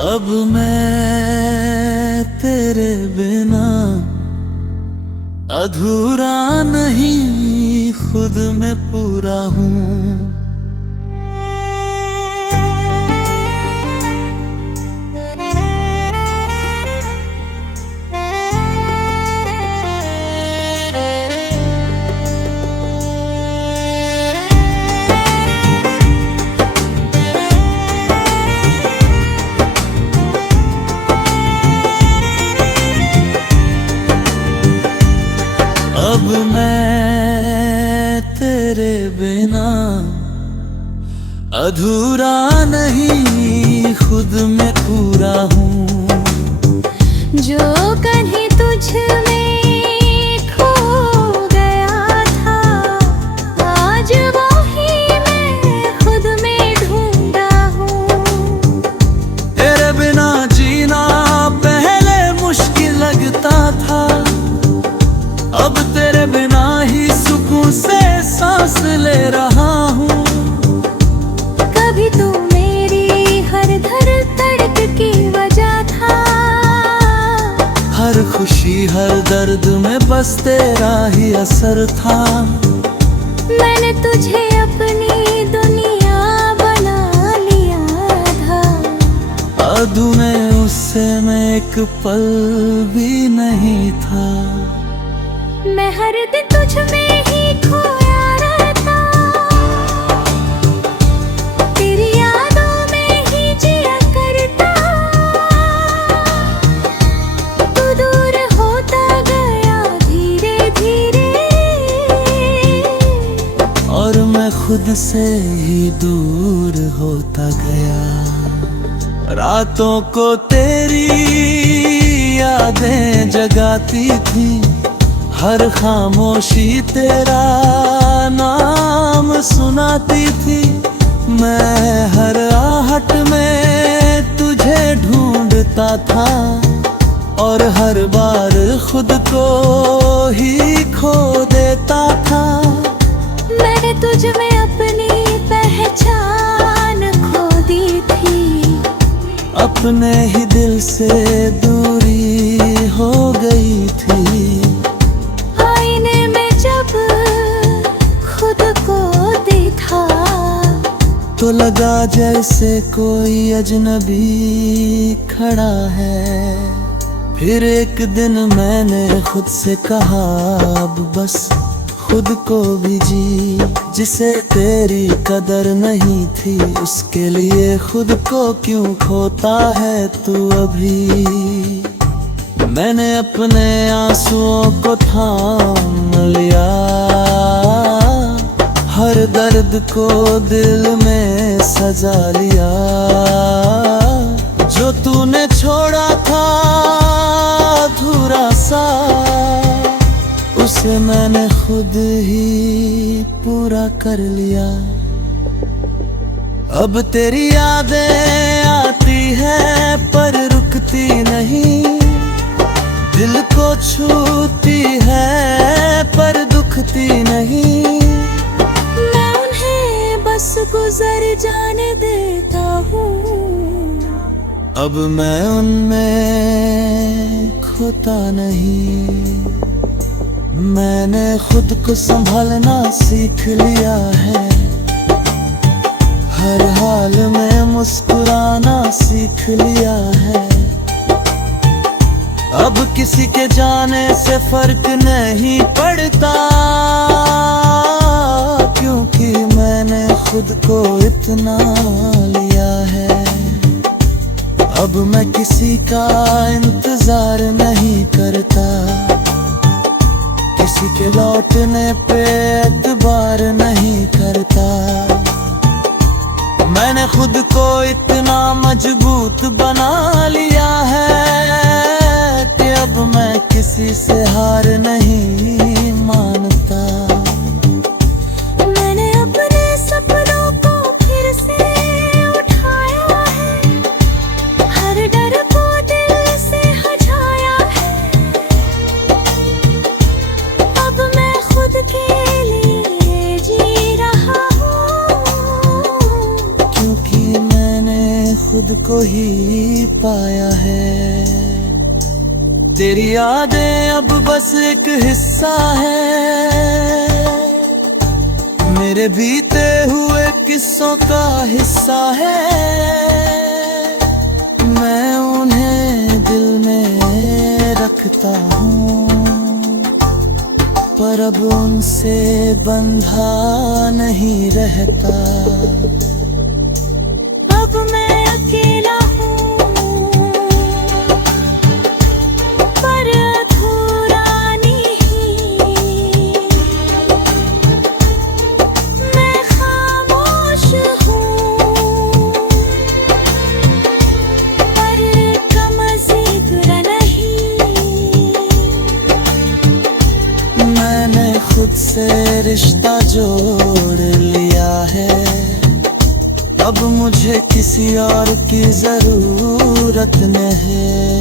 अब मैं तेरे बिना अधूरा नहीं, खुद में पूरा हूँ। अब मैं तेरे बिना अधूरा नहीं, खुद में पूरा हूँ। जो कहीं तुझ में खो गया था, आज वही मैं खुद में ढूंढा हूँ। तेरे बिना जीना पहले मुश्किल लगता था, अब तेरे बिना ही सुकून से सांस ले रहा हूँ। कभी तू मेरी हर धड़कन की वजह था, हर खुशी हर दर्द में बस तेरा ही असर था। मैंने तुझे अपनी दुनिया बना लिया था। अधू में उससे मैं एक पल भी नहीं था। मैं हर दिन तुझ में ही खोया रहता, तेरी यादों में ही जिया करता। तू दूर होता गया धीरे धीरे, और मैं खुद से ही दूर होता गया। रातों को तेरी यादें जगाती थी, हर खामोशी तेरा नाम सुनाती थी। मैं हर आहट में तुझे ढूंढता था, और हर बार खुद को ही खो देता था। मैंने तुझ में अपनी पहचान खो दी थी, अपने ही दिल से दूरी हो गई थी। तो लगा जैसे कोई अजनबी खड़ा है। फिर एक दिन मैंने खुद से कहा, अब बस खुद को भी जी। जिसे तेरी कदर नहीं थी, उसके लिए खुद को क्यों खोता है तू अभी। मैंने अपने आंसुओं को थाम लिया, हर दर्द को दिल में सजा लिया। जो तूने छोड़ा था अधूरा सा, उसे मैंने खुद ही पूरा कर लिया। अब तेरी यादें आती है पर रुकती नहीं, दिल को छूती है पर दुखती नहीं। बस गुजर जाने देता हूँ, अब मैं उनमें खोता नहीं। मैंने खुद को संभालना सीख लिया है, हर हाल में मुस्कुराना सीख लिया है। अब किसी के जाने से फर्क नहीं पड़ता, क्योंकि मैंने खुद को इतना लिया है। अब मैं किसी का इंतजार नहीं करता, किसी के लौटने पे एतबार नहीं करता। मैंने खुद को इतना मजबूत बना लिया है कि अब मैं किसी से हार नहीं मानता। खुद को ही पाया है। तेरी यादें अब बस एक हिस्सा है, मेरे बीते हुए किस्सों का हिस्सा है। मैं उन्हें दिल में रखता हूँ, पर अब उनसे बंधा नहीं रहता। अब मैं अकेला हूँ, पर अधूरा नहीं। मैं खामोश हूँ, पर कम ज़िक्र नहीं। मैंने खुद से रिश्ता जोड़ लिया है, अब मुझे किसी और की जरूरत नहीं।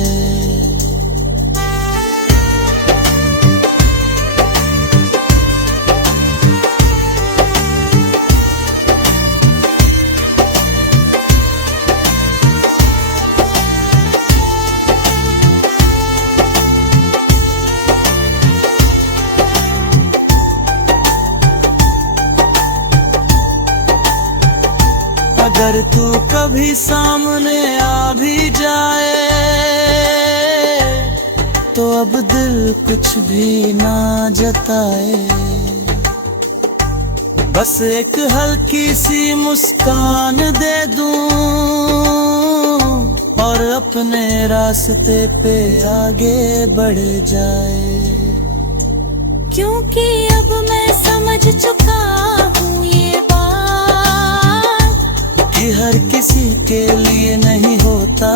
अगर तू कभी सामने आ भी जाए, तो अब दिल कुछ भी ना जताए। बस एक हल्की सी मुस्कान दे दूं और अपने रास्ते पे आगे बढ़ जाए। क्योंकि अब मैं समझ चुका हूँ ये कि हर किसी के लिए नहीं होता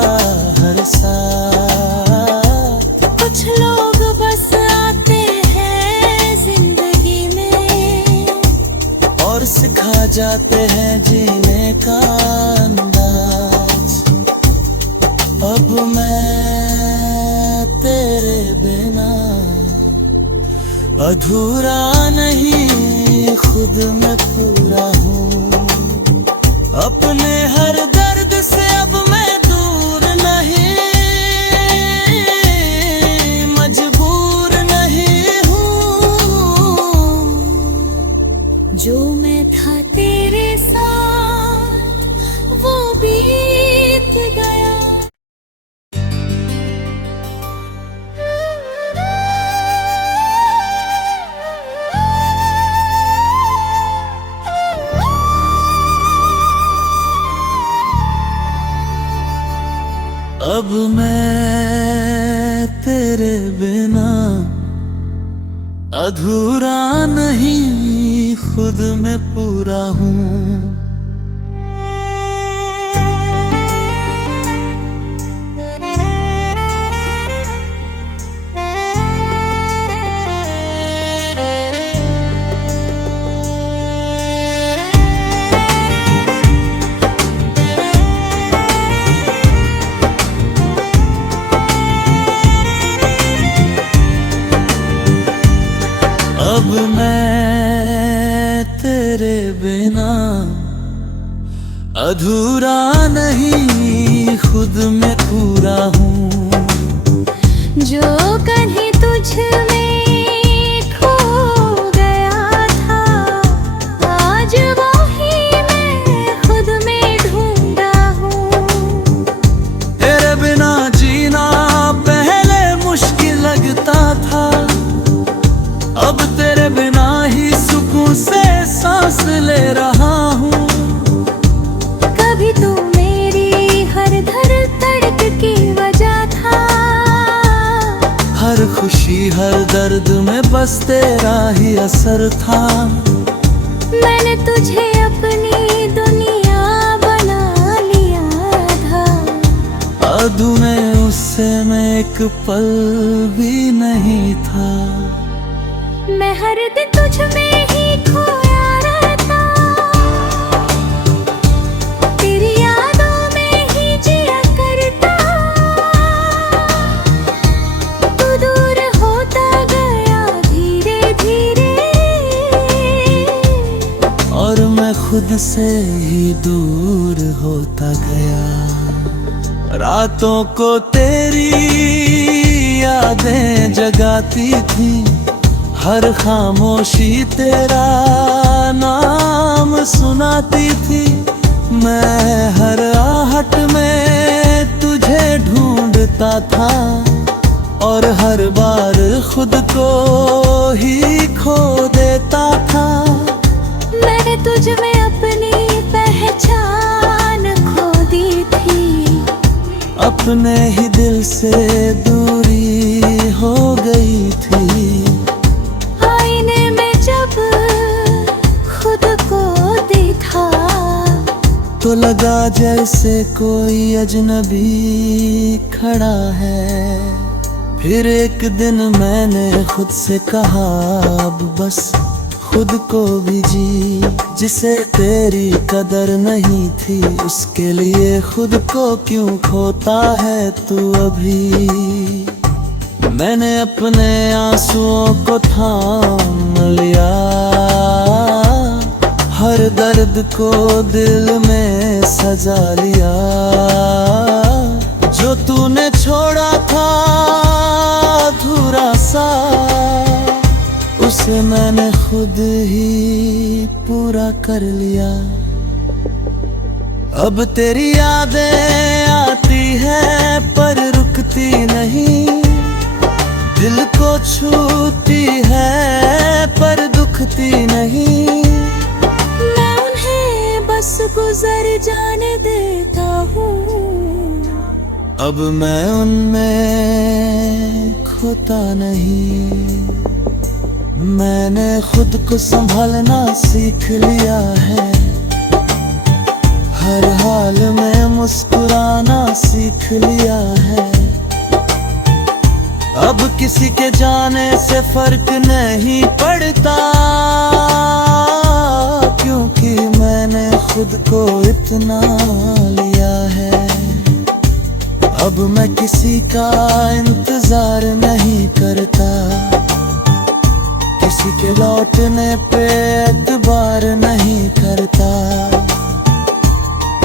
हर साथ। कुछ लोग बस आते हैं जिंदगी में और सिखा जाते हैं जीने का अंदाज। अब मैं तेरे बिना अधूरा नहीं, खुद में पूरा हूँ। अपने हर दर्द से अब मैं दूर नहीं, मजबूर नहीं हूँ। जो मैं था तेरे साथ वो बीत गया। अब मैं तेरे बिना अधूरा नहीं, खुद में पूरा हूँ। अब मैं तेरे बिना अधूरा नहीं, खुद में पूरा हूँ। जो कहीं तुझ में खो गया था, आज वही मैं खुद में ढूंढा हूँ। तेरे बिना जीना पहले मुश्किल लगता था, अब तेरे बिना ही सुकून से सांस ले रहा हूँ। कभी तू मेरी हर धड़कन की वजह था, हर खुशी हर दर्द में बस तेरा ही असर था। मैंने तुझे अपनी दुनिया बना लिया था। अधू में उससे मैं एक पल भी नहीं था। मैं हर दिन तुझ में ही खोया रहता, तेरी यादों में ही जिया करता। तू दूर होता गया धीरे धीरे, और मैं खुद से ही दूर होता गया। रातों को तेरी यादें जगाती थी, हर खामोशी तेरा नाम सुनाती थी। मैं हर आहट में तुझे ढूंढता था और हर बार खुद को ही खो देता था। मैंने तुझ में अपनी पहचान खो दी थी, अपने ही दिल से दूरी हो गई थी। आईने में जब खुद को देखा तो लगा जैसे कोई अजनबी खड़ा है। फिर एक दिन मैंने खुद से कहा अब बस खुद को भी जी। जिसे तेरी कदर नहीं थी उसके लिए खुद को क्यों खोता है तू अभी। मैंने अपने आंसुओं को थाम लिया, हर दर्द को दिल में सजा लिया। जो तूने छोड़ा था अधूरा सा, उसे मैंने खुद ही पूरा कर लिया। अब तेरी यादें आती है पर रुकती नहीं, दिल को छूती है पर दुखती नहीं। मैं उन्हें बस गुजर जाने देता हूँ, अब मैं उनमें खोता नहीं। मैंने खुद को संभालना सीख लिया है, हर हाल में मुस्कुराना सीख लिया है। अब किसी के जाने से फर्क नहीं पड़ता, क्योंकि मैंने खुद को इतना लिया है। अब मैं किसी का इंतजार नहीं करता, किसी के लौटने पे एतबार नहीं करता।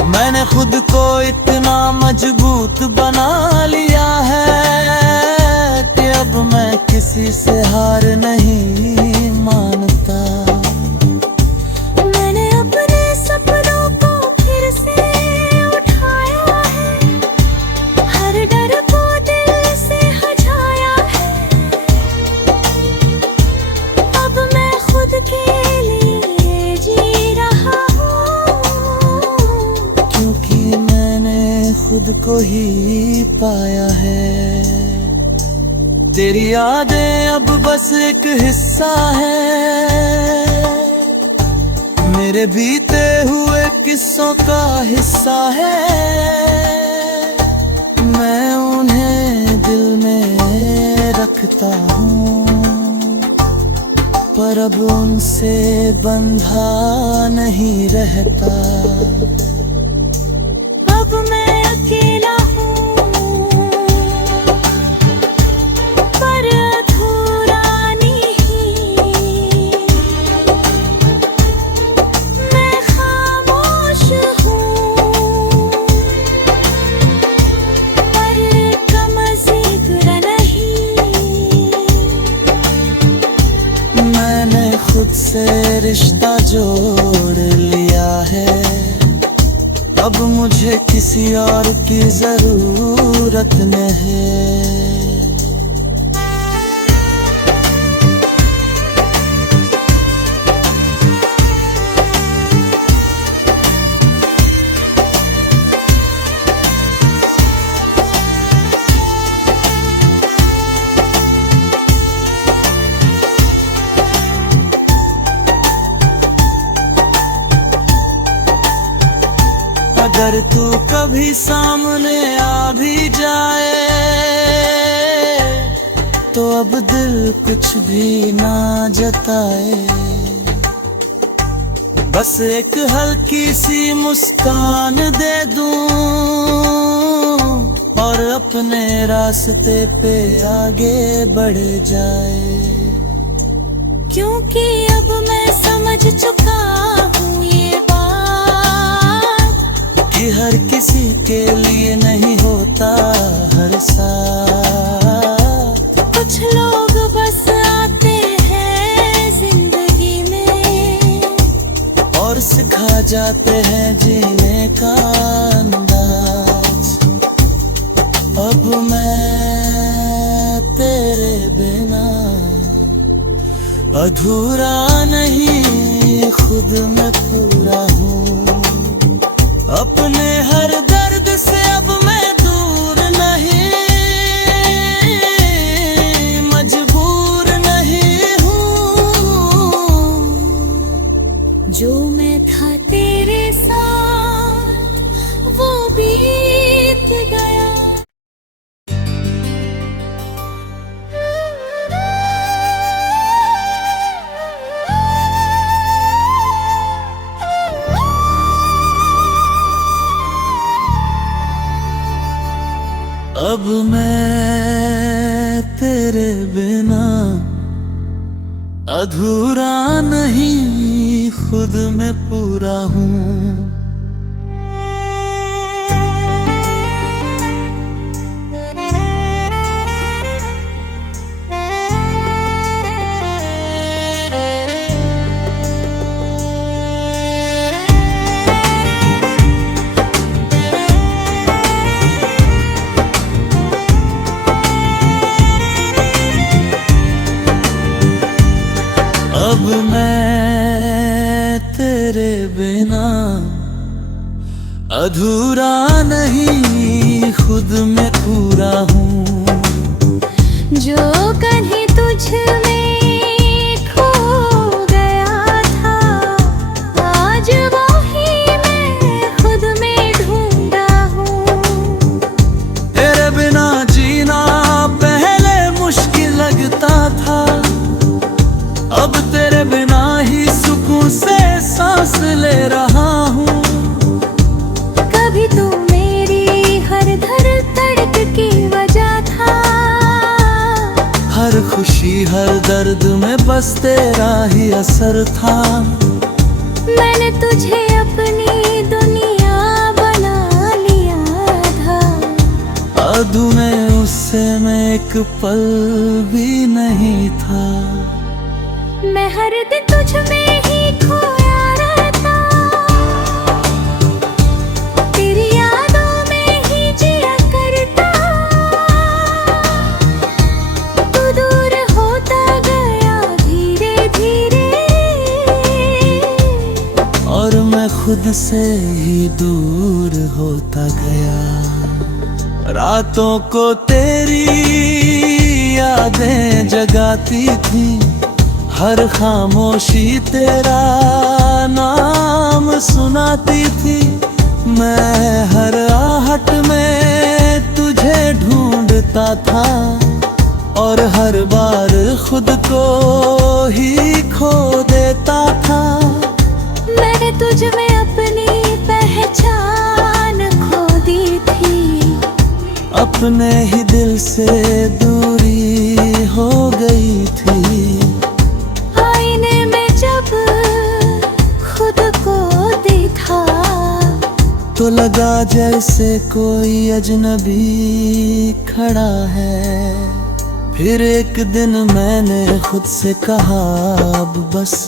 मैंने खुद को इतना मजबूत बना लिया है कि अब मैं किसी से हार नहीं मानता। मैंने अपने सपनों को फिर से उठाया है, हर डर को दिल से हटाया है। अब मैं खुद के लिए जी रहा हूँ, क्योंकि मैंने खुद को ही पाया है। तेरी यादें अब बस एक हिस्सा है, मेरे बीते हुए किस्सों का हिस्सा है। मैं उन्हें दिल में रखता हूँ, पर अब उनसे बंधा नहीं रहता। अब मैं अकेला हूँ पर अधूरा नहीं। मैं खामोश हूँ पर कम ज़िक्र नहीं। मैंने खुद से रिश्ता जोड़ लिया है, अब मुझे किसी और की जरूरत नहीं। अगर तू कभी सामने आ भी जाए तो अब दिल कुछ भी ना जताए। बस एक हल्की सी मुस्कान दे दूं और अपने रास्ते पे आगे बढ़ जाए। क्योंकि अब मैं समझ चुका हूँ ये बात कि हर किसी के लिए नहीं होता जाते हैं जीने का अंदाज। अब मैं तेरे बिना अधूरा नहीं, खुद में पूरा हूँ। अपने हर दर्द से अब मैं दूर नहीं, मजबूर नहीं हूँ। जो मैं था तेरे साथ वो बीत गया। अब मैं तेरे बिना अधूरा नहीं, खुद में पूरा हूँ। अब मैं तेरे बिना अधूरा नहीं, खुद में पूरा हूँ। जो कहीं तुझ में खो गया था, आज वही मैं खुद में ढूंढा हूँ। तेरे बिना जीना पहले मुश्किल लगता था, अब तेरे बिना ही सुकून से सांस ले रहा हूँ। कभी तू मेरी हर धड़कन की वजह था, हर खुशी हर दर्द में बस तेरा ही असर था। मैंने तुझे अपनी दुनिया बना लिया था। अधू में उससे मैं एक पल भी नहीं था। मैं हर दिन तुझ में ही खोया रहता, तेरी यादों में ही जिया करता। तू दूर होता गया धीरे धीरे, और मैं खुद से ही दूर होता गया। रातों को तेरी यादें जगाती थी, हर खामोशी तेरा नाम सुनाती थी। मैं हर आहट में तुझे ढूंढता था, और हर बार खुद को ही खो देता था। मैंने तुझ में अपनी पहचान खो दी थी, अपने ही दिल से दूरी हो गई थी। आईने में जब खुद को देखा, तो लगा जैसे कोई अजनबी खड़ा है। फिर एक दिन मैंने खुद से कहा, अब बस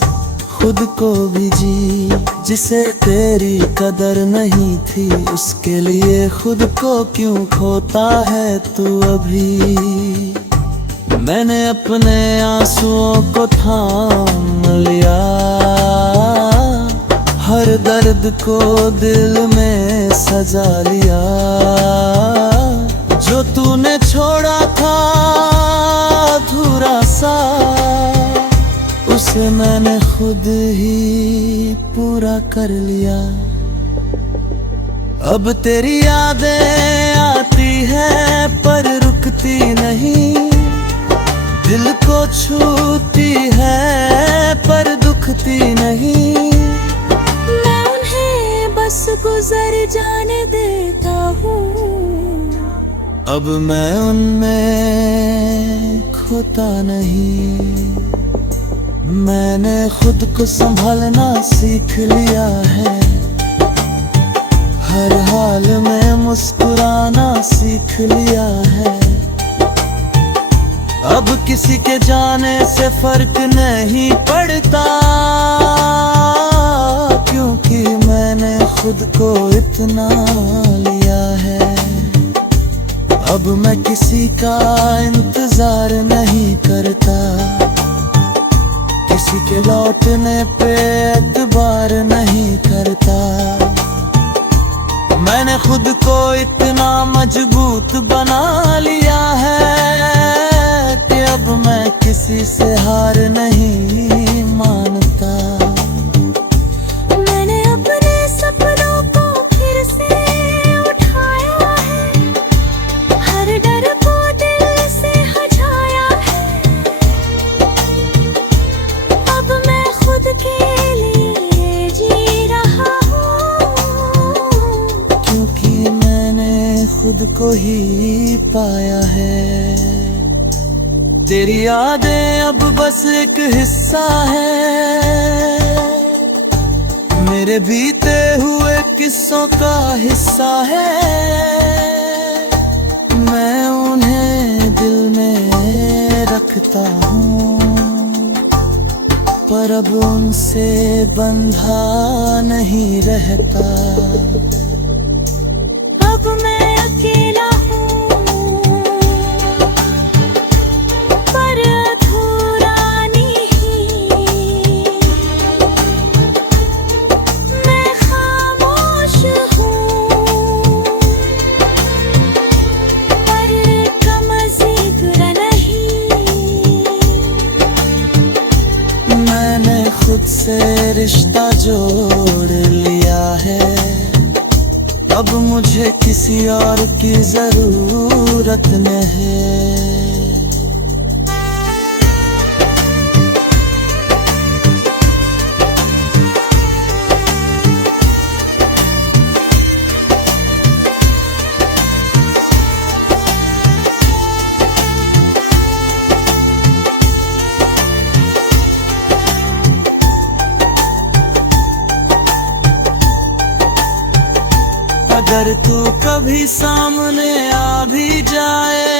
खुद को भी जी। जिसे तेरी कदर नहीं थी, उसके लिए खुद को क्यों खोता है तू अभी। मैंने अपने आंसुओं को थाम लिया, हर दर्द को दिल में सजा लिया। जो तूने छोड़ा था अधूरा सा, उसे मैंने खुद ही पूरा कर लिया। अब तेरी यादें आती है पर रुकती नहीं, दिल को छूती है पर दुखती नहीं। मैं उन्हें बस गुजर जाने देता हूँ, अब मैं उनमें खोता नहीं। मैंने खुद को संभालना सीख लिया है, हर हाल में मुस्कुराना सीख लिया है। अब किसी के जाने से फर्क नहीं पड़ता, क्योंकि क्योंकि मैंने खुद को इतना लिया है, अब मैं किसी का इंतजार नहीं करता, किसी के लौटने पे एतबार नहीं करता। मैंने खुद को इतना मजबूत बना लिया है कि अब मैं किसी से हार नहीं मानता। मैंने अपने सपनों को फिर से उठाया है, हर डर को दिल से हटाया है, अब मैं खुद के लिए जी रहा हूँ, क्योंकि मैंने खुद को ही पाया है। तेरी यादें अब बस एक हिस्सा है, मेरे बीते हुए किस्सों का हिस्सा है। मैं उन्हें दिल में रखता हूँ, पर अब उनसे बंधा नहीं रहता। अब मैं अकेला हूँ, पर अधूरा नहीं, मैं खामोश हूँ, पर कम ज़िक्र नहीं। मैंने खुद से रिश्ता जोड़ लिया है, अब मुझे किसी और की जरूरत नहीं। अगर तू कभी सामने आ भी जाए